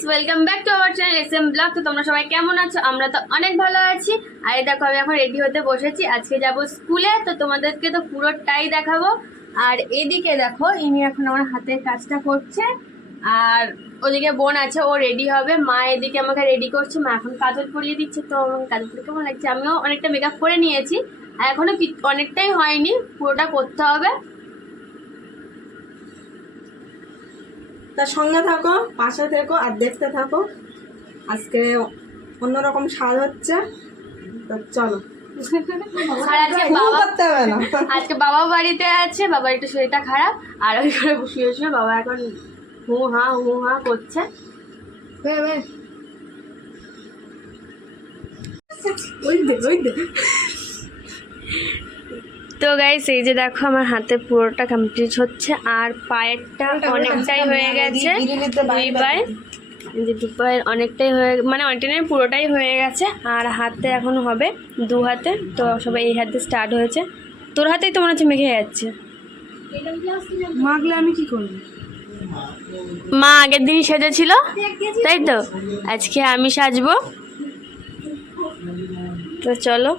Guys, welcome back to our channel SM blog. তো তোমরা সবাই কেমন আছো? আমরা তো অনেক ভালো আছি। আর এই দেখো, আমি এখন রেডি হতে বসেছি। আজকে যাব স্কুলে, তো তোমাদেরকে তো পুরোটাই দেখাবো। আর এদিকে দেখো, ইনি এখন আমার হাতের কাজটা করছে। আর ওদিকে বোন আছে, ও রেডি হবে। মা এদিকে আমাকে রেডি করছে, মা এখন কাজল পরিয়ে দিচ্ছে। তো আমার কাজল পরে কেমন লাগছে? আমিও অনেকটা মেকআপ করে নিয়েছি, আর এখনো অনেকটাই হয়নি, পুরোটা করতে হবে। তার সঙ্গে থাকো, পাশে থেকো আর দেখতে থাকো। আজকে অন্যরকম স্বাদ হচ্ছে, তো চলো। আর আজকে বাবা বাড়িতে আছে, বাবার একটু শরীরটা খারাপ। আর ওই করে শুয়ে শুয়ে বাবা এখন হু হা করছে। তো গাইস, এই যে দেখো, আমার হাতে পুরোটা কমপ্লিট হচ্ছে। আর পায়েরটা অনেকটাই হয়ে গেছে, দুই পায়ে, যে দু পায়ের অনেকটাই হয়ে, মানে অনেকটাই পুরোটাই হয়ে গেছে। আর হাতে এখন হবে, দু হাতে। তো সবাই এই হাতে স্টার্ট হয়েছে। তোর হাতেই তো মনে হচ্ছে মেখে যাচ্ছে। মাগলে আমি কি করবো? মা আগের দিনই সেজেছিল, তাই তো আজকে আমি সাজবো। তো চলো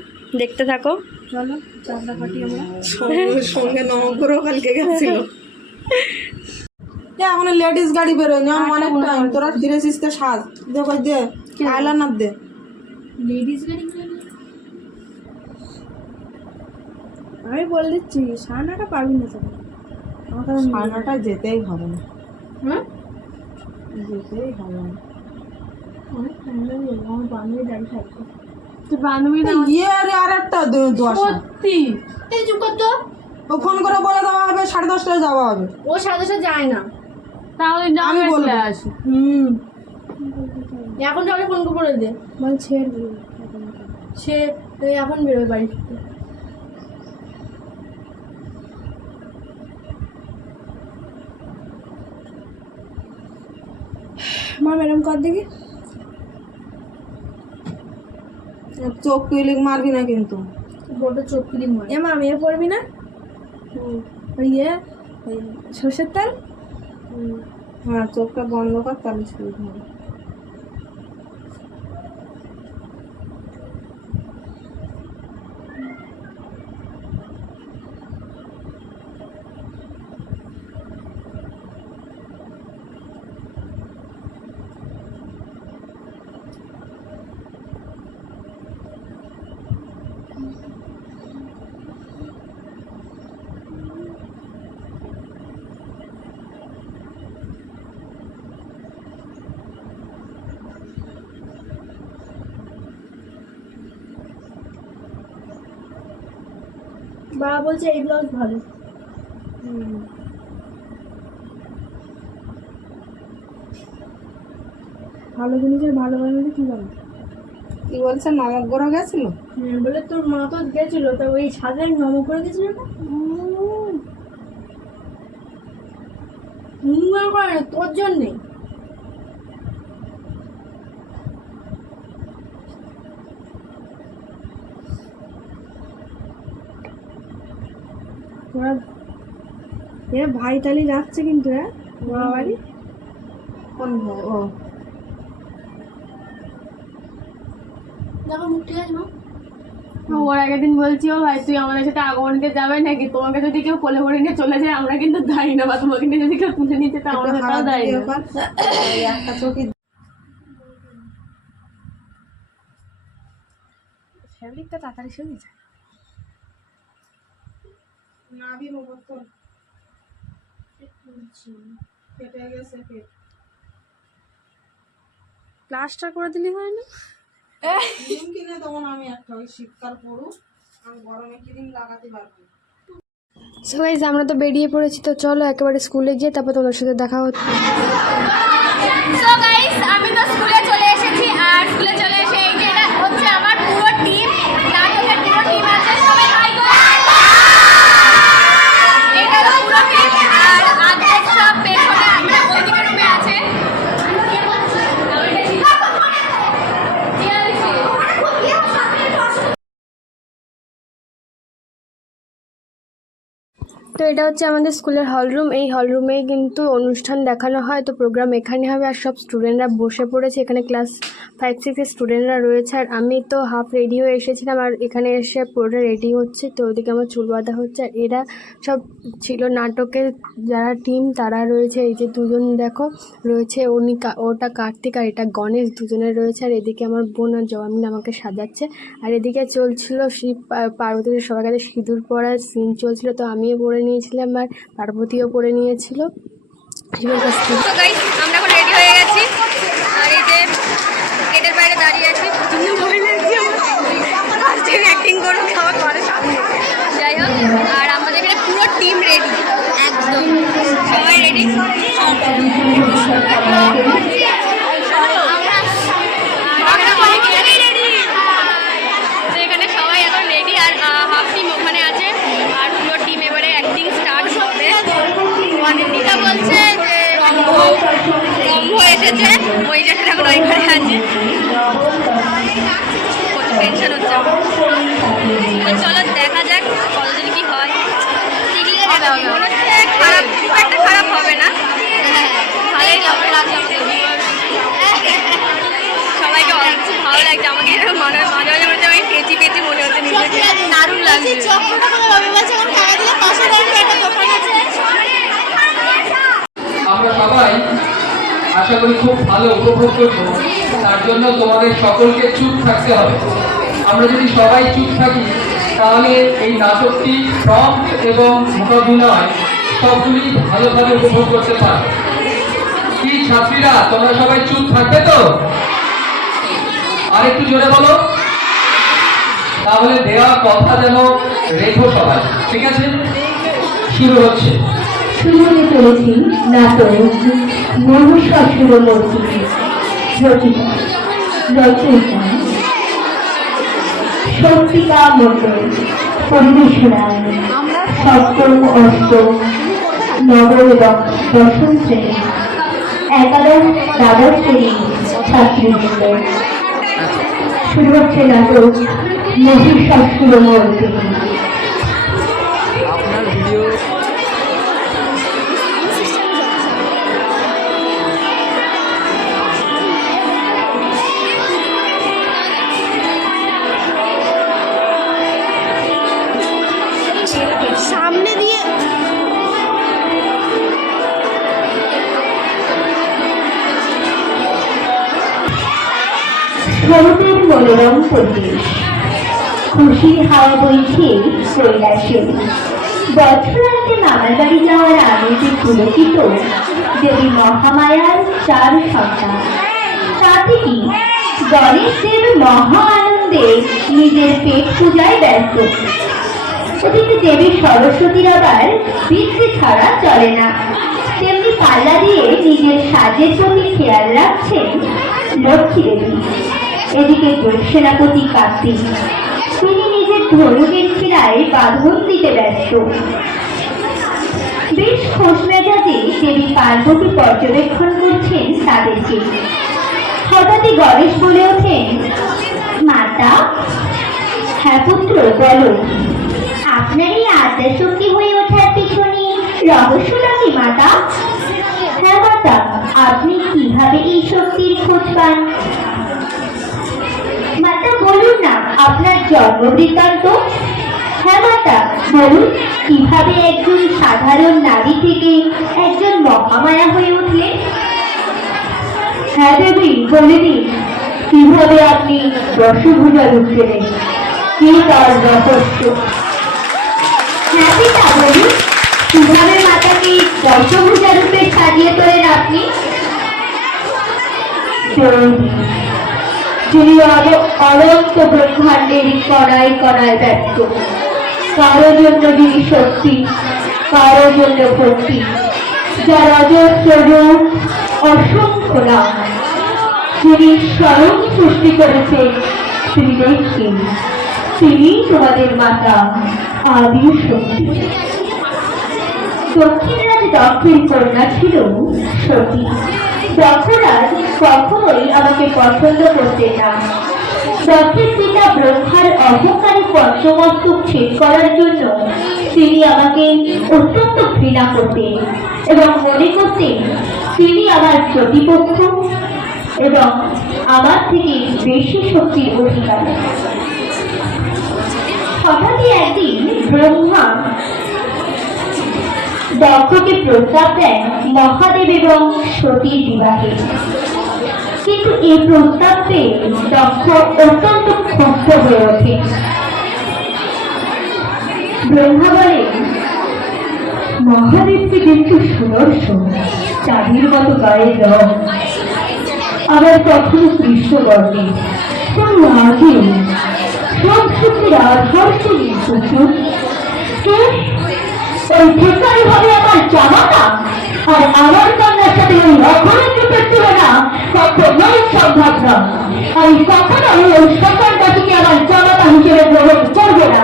দেখতে থাকো। চলো চাঁদা কাটি আমরা। সঙ্গে নবগ্রহ কালকে গেছিল। এখন লেডিস গাড়ি বেরোয় না, অনেক টাইম। তোরা ধীরে সিস্তে সাজ দেখো, দে আইলাইনার দে। লেডিস গাড়ি আমি বলে দিচ্ছি, সানাটা পারবি না তবে। আমাকে সানাটা যেতেই হবে না। হ্যাঁ, যেতেই হবে না। অনেক টাইম লাগবে। আমার বান্ধবী দাঁড়িয়ে থাকবে। তোর বান্ধবী ইয়ে আর একটা দোয়া সত্যি? এই চুপ কর তো। ও ফোন করে বলে দেওয়া হবে 10:30টায় যাওয়া হবে। ও 10:30 যায় না, তাহলে আমি বলবো। আসি। এখন তাহলে ফোন করে দে, বল ছেড়ে সে এখন বেরোয় বাড়ি থেকে। মা ম্যাডাম কর দেখি। চোখ ক্লিক মারবি না কিন্তু। বড় চোখ ক্লিক মার। মা মেয়ে পড়বি না? ওই সর্ষের তেল। হ্যাঁ, চোখটা বন্ধ কর, তাহলে শুরু হবে। বাবা বলছে এই ব্লাউজ ভালো। ভালো জিনিসের ভালো বানালে কি বলে? কি বলছে? নবগ্রহ গেছিল? বলে তোর মা তো গেছিল, তো ওই সাজের নম করে গেছিল না। করে না তোর জন্যে। তোরা ভাই তালি যাচ্ছে কিন্তু, হ্যাঁ, বাবা বাড়ি। কোন ভাই? ও দেখো মুখ ঠিক আছে মা? ওর আগের দিন বলছি, ও ভাই তুই আমাদের সাথে আগমনকে যাবে নাকি? তোমাকে যদি কেউ কোলে ভরে নিয়ে চলে যায় আমরা কিন্তু দাঁড়ি না, বা তোমাকে নিয়ে যদি কেউ তুলে নিতে চায় আমরা তাও দাঁড়ি না। একটা চোখে ফ্যাব্রিকটা তাড়াতাড়ি শুয়ে যায়। নাভি মুখস্থ কেটে গেছে। প্লাস্টার করে দিলি হয় না? কিনে তখন আমি একটা ওই শীতকাল পড়ু, আমি গরমে ক্রিম লাগাতে পারবো। সো গাইস, আমরা তো বেরিয়ে পড়েছি। তো চলো একেবারে স্কুলে গিয়ে তারপর তোমার সাথে দেখা হচ্ছে। সো গাইস, আমি তো স্কুলে চলে এসেছি। আর স্কুলে চলে এসে এই যে এটা হচ্ছে আমার পুরো টিম, নাটকের পুরো টিম আছে। সবাই হাই করো। এটা তো পুরো টিম। আর আজকে সব পেছনে আমরা ওইদিকে রুমে আছে। তো তো এটা হচ্ছে আমাদের স্কুলের হলরুম। এই হলরুমেই কিন্তু অনুষ্ঠান দেখানো হয়, তো প্রোগ্রাম এখানে হবে। আর সব স্টুডেন্টরা বসে পড়েছে, এখানে ক্লাস 5-6 স্টুডেন্টরা রয়েছে। আর আমি তো হাফ রেডি হয়ে এসেছিলাম, আর এখানে এসে পুরোটা রেডি হচ্ছে। তো ওদিকে আমার চুল বাঁধা হচ্ছে। আর এরা সব ছিল নাটকের যারা টিম, তারা রয়েছে। এই যে দুজন দেখো রয়েছে, ওটা কার্তিক আর এটা গণেশ, দুজনের রয়েছে। আর এদিকে আমার বোন আর জয়ামিন আমাকে সাজাচ্ছে। আর এদিকে চলছিল শিব পার্বতীর সবার কাছে সিঁদুর পরার সিন চলছিল, তো আমিও পরে নিয়েছিলাম আর পার্বতীও পরে নিয়েছিল শিবের কাছ থেকে। তো গাইস, আমরা এখন রেডি হয়ে গেছি। আর এই যে গেটের বাইরে দাঁড়িয়ে আছি, অ্যাক্টিং করবো খাওয়া ঘরের সামনে, যাই হোক। আর আমাদের এখানে পুরো টিম রেডি, একদম সবাই রেডি। এখানে সবাই এখন রেডি, আর হাফ টিম ওখানে আছে। আর পুরো টিম এবারে অ্যাক্টিং স্টার্ট করবে। অনিন্দিতা বলছে যে কম্ভ এসেছে, ওই জন্য এখন ওইখানে আছে। প্রচুর টেনশন হচ্ছে আমার। তো চলো দেখা যাক কতদিন কি হয়। মনে হচ্ছে খারাপ, খুব একটা খারাপ হবে না, ভালোই লাগবে। সবাইকে অনেক ভালো লাগছে। আমাকে মাঝে মাঝে মধ্যে আমি পেঁচি পেঁচি মনে হচ্ছে নিজেকে, দারুণ লাগছে। আমরা সবাই আশা করি খুব ভালো উপভোগ করবো। তার জন্য তোমাদের সকলকে চুপ থাকতে হবে। আমরা যদি সবাই চুপ থাকি তাহলে এই নাটকটি প্রম্পট এবং মূকাভিনয় সবগুলি ভালোভাবে উপভোগ করতে পারবে। কি ছাত্রীরা, তোমরা সবাই চুপ থাকবে তো? আর একটু জোরে বলো, তাহলে দেওয়া কথা যেন রেখো সবাই, ঠিক আছে? শুরু হচ্ছে। শুরু হয়ে চলেছি নাটক মনুষ্যমূর্তি, রচিতা রচয়িতা শক্তিকা মন্ডল, পরিবেশনায় সপ্তম, অষ্টম, নবম এবং দশম শ্রেণী, একাদশ, দ্বাদশ শ্রেণী ছাত্রীবৃন্দ। শুরু হচ্ছে নাটক মহিষাসুরমর্দিনী। সামনে দিয়ে শরতের মনোরম পরিবেশ, খুশির হাওয়া বইছে কৈলাসে। বছর আগে মামার বাড়ি যাওয়ার আনন্দে পুলকিত দেবী মহামায়ার 4 সন্তান। তাতে কি গণেশ দেব মহা আনন্দে নিজের পেট পূজায় ব্যস্ত। ওদিকে দেবী সরস্বতীর আবার বৃদ্ধি ছাড়া চলে না, তেমনি পাল্লা দিয়ে নিজের সাজের প্রতি খেয়াল রাখছেন লক্ষ্মী দেবী। এদিকে সেনাপতি কার্তিক, তিনি নিজের ধনুকের শিরায় বাঁধন দিতে ব্যস্ত। বেশ খোঁজ মেজাজে দেবী পার্বতী পর্যবেক্ষণ করছেন তাদেরকে। হঠাৎই গণেশ বলে ওঠেন, মাতা। হ্যাঁ পুত্র, বলো। আপনার এই আদ্যাশক্তি হয়ে ওঠার পিছনে রহস্যটা কি মাতা? হ্যাঁ মাতা, আপনি কিভাবে এই শক্তির খোঁজ পান? মাতা বলুন না আপনার জন্ম বৃত্তান্ত। হ্যাঁ মাতা, বলুন কিভাবে একজন সাধারণ নারী থেকে একজন মহামায়া হয়ে উঠলেন? হ্যাঁ দেবী, বলে দিন কিভাবে আপনি দশভুজা রূপ পেলেন, কি তার রহস্য? হ্যাঁ পিতা, বলুন কিভাবে মাতাকে দশভুজা রূপে সাজিয়ে তোলেন আপনি? যিনি অনন্ত ব্রহ্মাণ্ডের কণায় কণায় ব্যক্ত, কারো জন্য যিনি শক্তি, কারো জন্য ভক্তি, যার অজস্র রূপ, অসংখ্য নাম, যিনি স্বয়ং সৃষ্টি করেছেন ত্রিদেবকে, তিনি তোমাদের মাতা আদি শক্তি। দক্ষিণরাজ দক্ষের কন্যা ছিল সতী। দক্ষরাজ কখনোই আমাকে পছন্দ করতেন না, দক্ষের পিতা ব্রহ্মার অহংকারী পঞ্চমস্তক ছেদ করার জন্য তিনি আমাকে অত্যন্ত ঘৃণা করতেন এবং মনে করতেন তিনি আমার প্রতিপক্ষ এবং আমার থেকে বেশি শক্তির অধিকার। হঠাৎই একদিন ব্রহ্মা দক্ষকে প্রস্তাব দেন মহাদেব এবং সতীর বিবাহে, কিন্তু এই প্রস্তাব পেয়ে দক্ষ অত্যন্ত ক্ষুব্ধ হয়ে ওঠে। ব্রহ্মা বলেন, মহাদেবকে কিন্তু সুদর্শন, চাঁদের মতো গায়ের রং, আবার কখনো কৃষ্ণবর্ণে, কোন আগে সব শক্তির আধার ছিল পুত্র। ওই ঠিকাই হবে আমার জামাতা, আর আমার কন্যার সাথে ওই অঘরের রূপের তুলনা কখনোই সম্ভব না। আমি কখনোই ওই সন্তানটাকে আমার জামাতা হিসেবে গ্রহণ করবো না।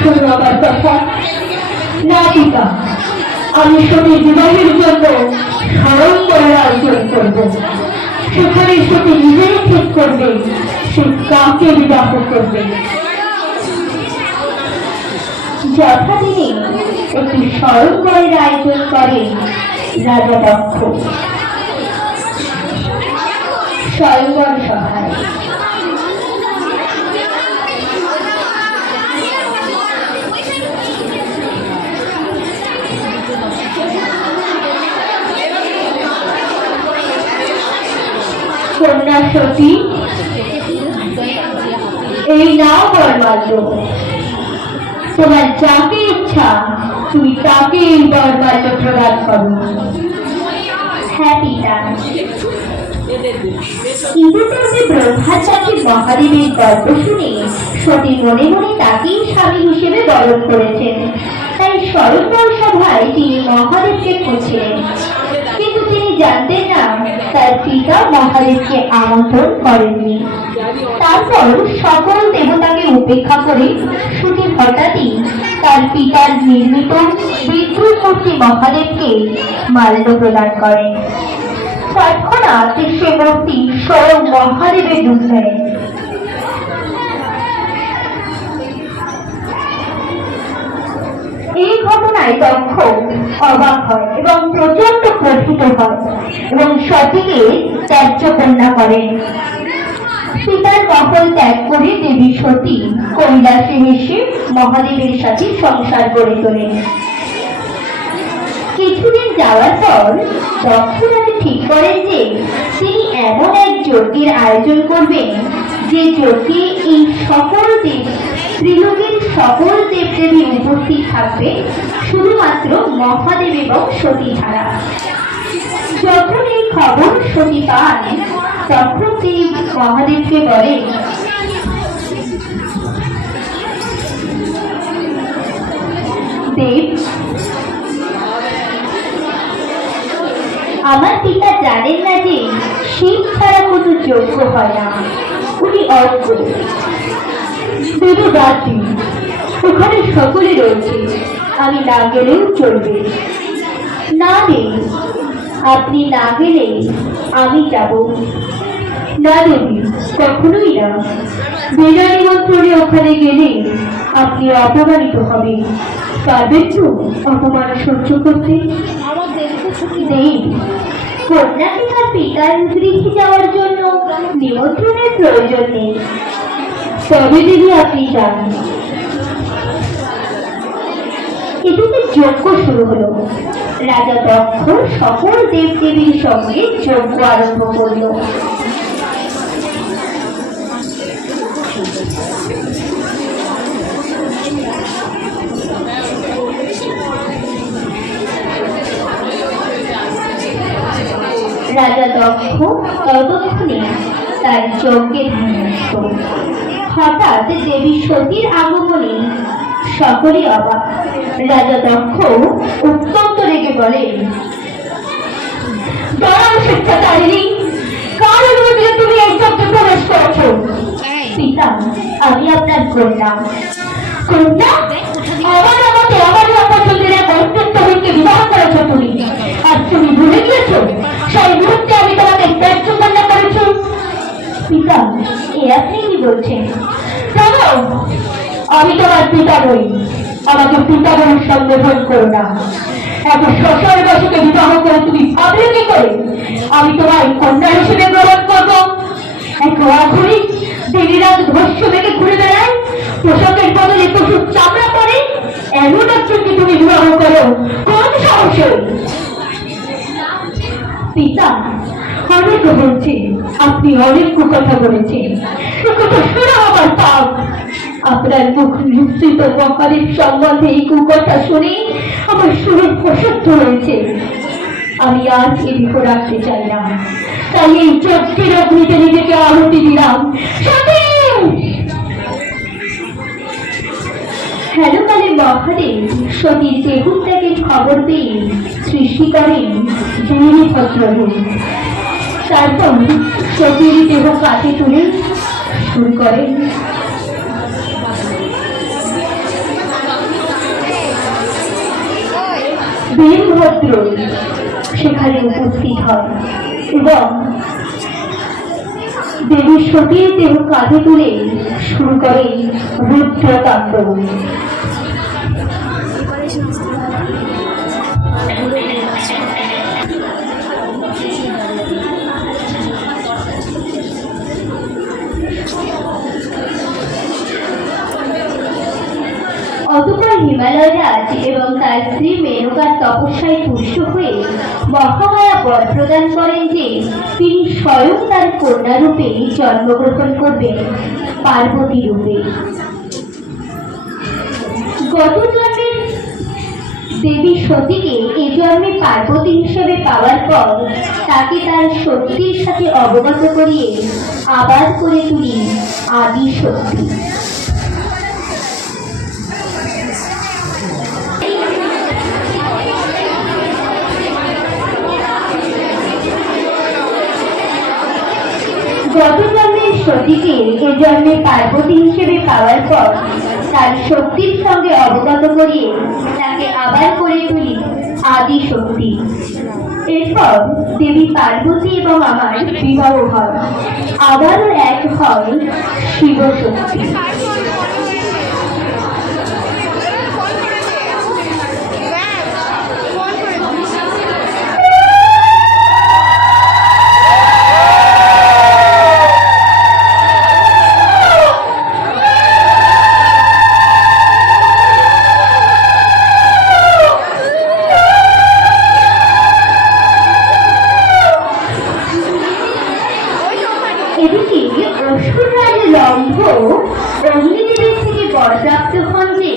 শোনো আমার কথা। না পিতা, আমি সতী বিবাহের জন্য স্মরণের আয়োজন করব। সেখানে সতী নিজেই ঠিক করবে সে কাকে বিবাহ করবে। যথাদিনে একটি স্মরণের আয়োজন করে রাজা দক্ষ। স্বয়ংবর সভায় কন্যা সতী, এই নাও বরমাল্য, তোমার যাকে ইচ্ছা তুমি তাকে এই বরমাল্য প্রদান করো। হ্যাঁ পিতা। ইতিপূর্বে ব্রহ্মাচার্য মহাদেবের গল্প শুনে সতী মনে মনে তাকেই স্বামী হিসেবে বরণ করেছেন, তাই স্বয়ংবর সভায় তিনি মহাদেবকে খুঁজছিলেন, কিন্তু তিনি জানতেন না তার পিতা মহাদেবকে আমন্ত্রণ করেননি। তারপর সকল দেবতাকে উপেক্ষা করে সতী হঠাৎই তার পিতার নির্মিত বিদ্যুৎ মূর্তি মহাদেবকে মাল্য প্রদান করেন। তৎক্ষণাৎ সে মূর্তি স্বয়ং মহাদেবের রূপ নেয়। এই ঘটনায় দক্ষ অবাক হয় এবং প্রচন্ড ক্রোধিত হয় এবং সতীকে ত্যায্য কন্যা করেন। সীতার মহল ত্যাগ করে দেবী সতী কৈলাসে এসে মহাদেবের সাথে সংসার গড়ে তোলেন। কিছুদিন যাওয়ার পর দক্ষ রাজা ঠিক করেন যে তিনি এমন এক যজ্ঞের আয়োজন করবেন যে যজ্ঞে এই সকল দেব ত্রিলোকের সকল দেবদেবী উপস্থিত থাকবে, শুধুমাত্র মহাদেব এবং সতী ছাড়া। যখন এই খবর সতী পান তখন তিনি মহাদেবকে বলেন, দেব, আমার পিতা জানেন না যে শিব ছাড়া কোনো যোগ্য হয় না, উনি অজ্ঞ। দেবরাত্রি ওখানে সকলে রয়েছে, আমি না গেলেও চলবে। না দেব, আপনি না গেলে আমি যাব না। দেবী, কখনোই না। বিনা নিমন্ত্রণে ওখানে গেলে আপনি অপমানিত হবেন, পারবেন তো অপমান সহ্য করতে? দেব, কন্যাকে তার পিতার গৃহে যাওয়ার জন্য নিমন্ত্রণের প্রয়োজন নেই, তবে দেবী আপনি যান। এদিকে যজ্ঞ শুরু হলো। রাজা দক্ষ সকল দেব দেবীর সঙ্গে যজ্ঞ আরম্ভ করল। রাজা দক্ষ ততক্ষণে তার যজ্ঞে ধ্যানস্থ। হঠাৎ দেবী সতীর আগমনে সকলে অবাক। রাজা দক্ষ অত্যন্ত রেগে বলেন, দাঁড়াও শিক্ষাচারিণী, কার অনুমতি তুমি এই যজ্ঞে প্রবেশ করেছো? পিতা, আমি আপনার কন্যা। কন্যা? আমার মতে আমার পছন্দের এক অত্যন্তকে বিবাহ করেছো তুমি, আর তুমি ভুলে গিয়েছো সেই মুহূর্তে আমি তোমাকে ত্যায্য কন্যা করেছো। পিতা নই, আমাকে পিতা বলে সম্বোধন করো না। এত শ্বশুর বাসীকে বিবাহ করে তুমি ভাবলে কি করে আমি তোমার কন্যা হিসেবে গ্রহণ করবো? এক আধুনিক দিন রাত ধস্য থেকে ঘুরে বেড়ায়, পোশাকের বদলে পশুর চামড়া পরে, এমন একজনকে তুমি বিবাহ করো কোন সাহসে? পিতা, অনেক বলছি, আপনি অনেক কুকথা বলেছেন, কুকথা শোনা আমার পাপ। আপনার মুখ নিশ্চিত মহাদেব সম্বন্ধে এই কুকথা শুনে আমার সুরের প্রসক্ত হয়েছে। আমি আজ এ বিহ রাখতে চাই না, তাই এই যজ্ঞের অগ্নিতে নিজেকে আহুতি দিলাম। হেনকালে মহাদেব সতীর দেহ ত্যাগের খবর পেয়ে সৃষ্টি করেন ভদ্ররূপ। তারপর সতীর দেহ কাছে তুলে শুরু করেন বীরভদ্র সেখানে উপস্থিত হয় এবং দেবী সতীর দেহ কাঁধে তুলে শুরু করে রুদ্রতাণ্ডব। অতঃপর হিমালয় রাজ এবং তার স্ত্রী মেনকার তপস্যায় তুষ্ট হয়ে মহামায়া বর প্রদান করেন যে তিনি স্বয়ং তার কন্যা রূপে জন্মগ্রহণ করবেন পার্বতী রূপে। গত জন্মের দেবী সতীকে এ জন্মে পার্বতী হিসেবে পাওয়ার পর তাকে তার শক্তির সাথে অবগত করিয়ে আবার করে তুলি আদি শক্তি। গত জন্মের সতীকে এ জন্মে পার্বতী হিসেবে পাওয়ার পর তার শক্তির সঙ্গে অবগত করিয়ে তাকে আবার করে তুলি আদি শক্তি। এরপর দেবী পার্বতী এবং আমার বিবাহ হয়, আবারও এক হয় শিব শক্তি। অগ্নিদেবের থেকে বরপ্রাপ্ত হন যে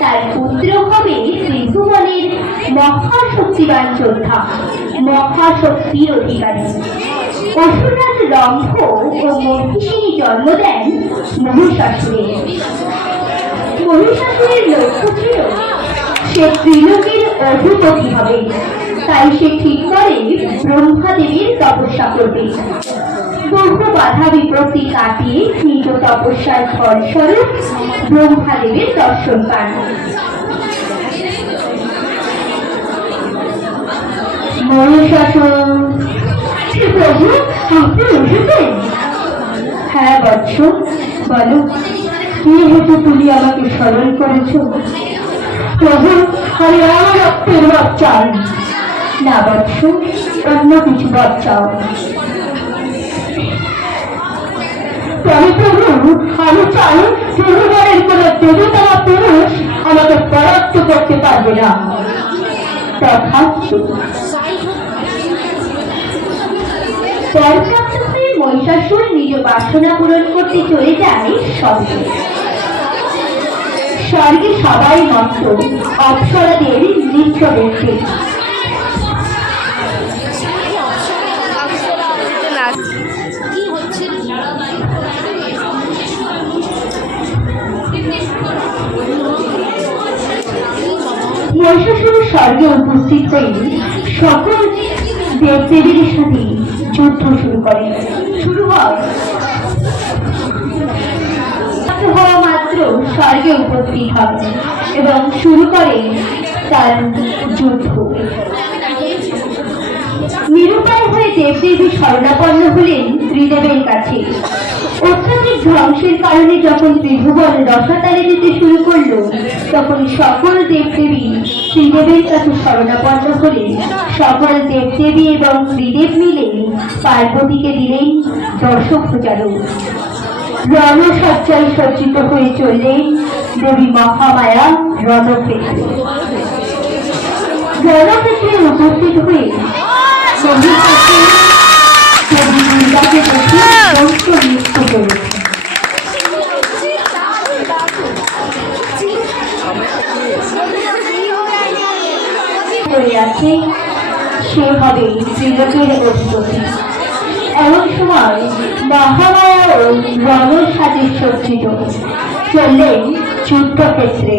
তার পুত্র হবে ত্রিভুবনের মহাশক্তিবান যোদ্ধা, মহাশক্তির অধিকারী। অসুররাজ রম্ভ ও মহিষিনী জন্ম দেন মহিষাসুরের। মহিষাসুরের লক্ষ্য ছিল সে ত্রিলোকের অধিপতি হবে, তাই সে ঠিক করে ব্রহ্মাদেবীর তপস্যা করবে। বহু বাধা বিপত্তি কাটিয়ে নিজ তপস্যার ফলস্বরূপ ব্রহ্মাদেবের দর্শন পান। মহিষাসুর, প্রভু আপনি এসেছেন? হ্যাঁ বৎস, বলো কি হেতু তুমি আমাকে স্মরণ করেছ? প্রভু, আমি আমার রক্তের বর চাই। না বৎস, অন্য কিছু বর চাও। তবে প্রভু, আমি চাই ত্রিভুবনের কোন দেবতা বা পুরুষ আমাকে পরাস্ত করতে পারবে না। তথাস্তু। পরপ্রাপ্ত হয়ে মহিষাসুর নিজ বাসনা পূরণ করতে চলে যায় স্বর্গে। স্বর্গে সবাই মস্ত, অপ্সরাদের নৃত্য দেখতে। মহিষাসুর স্বর্গে উপস্থিত হয়ে সকল দেবদেবীর সাথে যুদ্ধ শুরু করে। শুরু হওয়া মাত্র স্বর্গে উপস্থিত হয় এবং শুরু করে তার যুদ্ধ। নিরুপায় হয়ে দেবদেবী শরণাপন্ন হলেন ত্রিদেবের কাছে। অত্যাধিক ধ্বংসের কারণে যখন ত্রিভুবন রসাতালে যেতে শুরু করলো, তখন সকল দেবদেবী শ্রীদেবের কাছে শরণাপন্ন হলে সকল দেবদেবী এবং শ্রীদেব মিলে পার্বতীকে দিলেন দর্শকজালু। রণসজ্জায় সজ্জিত হয়ে চললেন দেবী মহামায়া রণক্ষেত্রে। রণক্ষেত্রে উপস্থিত হয়ে দেবী দুর্গাকে দেখে দংশ নৃত্য করেছে। আছে সে হবে ত্রিলোকের অধিপতি। এমন সময় মহামায়া ও রণর সাথে সজ্জিত চললেন যুদ্ধক্ষেত্রে।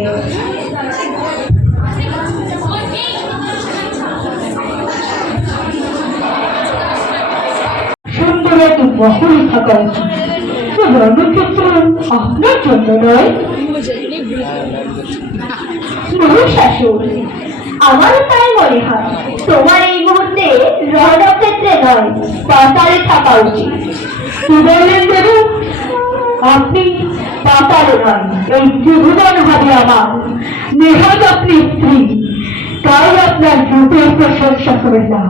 সুন্দর এক মহল থাকা উচিত, রণক্ষেত্র আপনার জন্য নয়। শাশুড়, আমারও তাই মনে হয় তোমার এই মুহূর্তে রণক্ষেত্রে নয়, পাতালে থাকা উচিত। কি বললেন দেবু? আপনি পাতালে নয়, এই ত্রিভুবন হবে আমার। নেহাত আপনি স্ত্রী, তাই আপনার রূপের প্রশংসা করলাম।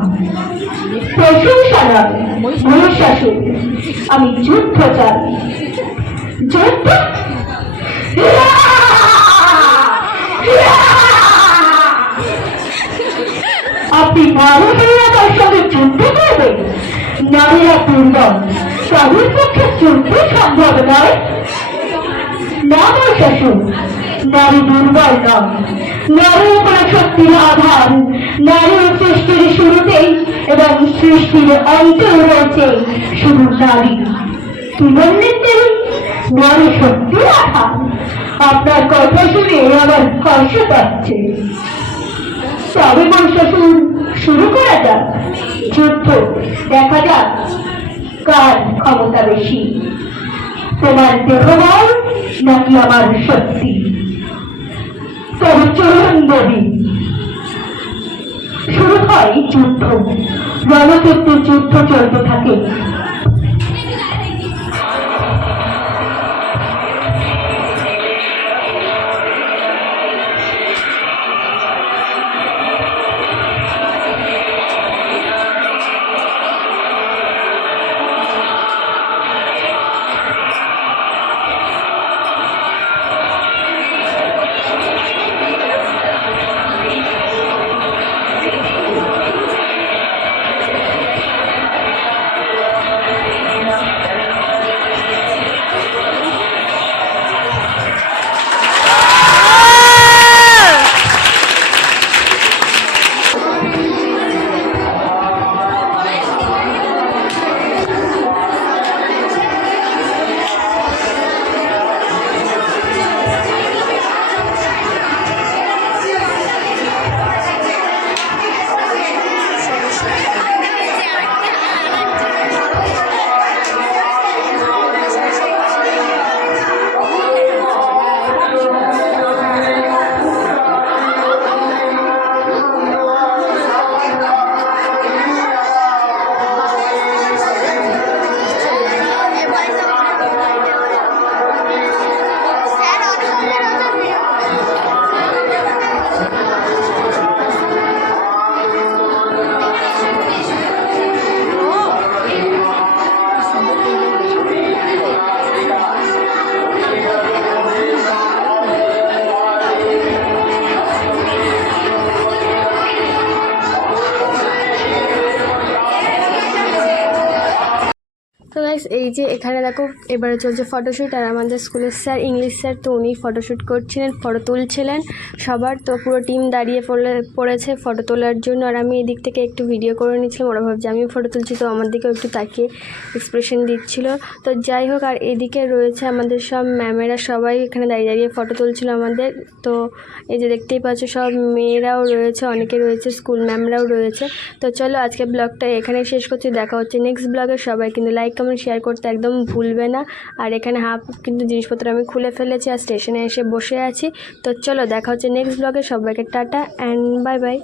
প্রশংসা নয় শাশুড়, আমি যুদ্ধ চাই। যুদ্ধ? আপনি নারীরা তার সঙ্গে যুদ্ধ করবেন? নারীরা দুর্বল, তাদের পক্ষে যুদ্ধ সম্ভব নয়। না শাশুড়, নারী দুর্বল নয়, নারী উপরে শক্তির আধার। নারী সৃষ্টির শুরুতেই এবং সৃষ্টির অন্তেও রয়েছে শুধু নারী। কি বললেন দেবী? নারী শক্তির আধার? আপনার কথা শুনে আমার হর্ষ পাচ্ছে। তবে মহিষাসুর, শুরু করা যাক যুদ্ধ। দেখা যাক কার ক্ষমতা বেশি, তোমার দেহবল নাকি আমার শক্তি। তবে চলুন দেবী, শুরু হয় যুদ্ধ। রণক্ষেত্রে যুদ্ধ চলতে থাকে। তো গাইস, এই যে এখানে দেখো এবারে চলছে ফটোশ্যুট। আর আমাদের স্কুলের স্যার, ইংলিশ স্যার, তো উনি ফটোশ্যুট করছিলেন, ফটো তুলছিলেন সবার। তো পুরো টিম দাঁড়িয়ে পড়েছে ফটো তোলার জন্য। আর আমি এদিক থেকে একটু ভিডিও করে নিচ্ছিলাম। ওরা ভাবছে আমিও ফটো তুলছি, তো আমার দিকেও একটু তাকিয়ে এক্সপ্রেশন দিচ্ছিল। তো যাই হোক, আর এদিকে রয়েছে আমাদের সব ম্যামেরা, সবাই এখানে দাঁড়িয়ে দাঁড়িয়ে ফটো তুলছিল আমাদের। তো এই যে দেখতেই পাচ্ছ, সব মেয়েরাও রয়েছে, অনেকে রয়েছে, স্কুল ম্যামরাও রয়েছে। তো চলো আজকে ব্লগটা এখানে শেষ করছি। দেখা হচ্ছে নেক্সট ব্লগে। সবাই কিন্তু লাইক কমেন্ট শেয়ার করতে একদম ভুলবে না। আর এখানে হাফ কিন্তু জিনিসপত্র আমি খুলে ফেলেছি, আর স্টেশনে এসে বসে আছি। তো চলো দেখা হচ্ছে নেক্সট ব্লগে। সবাইকে টাটা অ্যান্ড বাই বাই।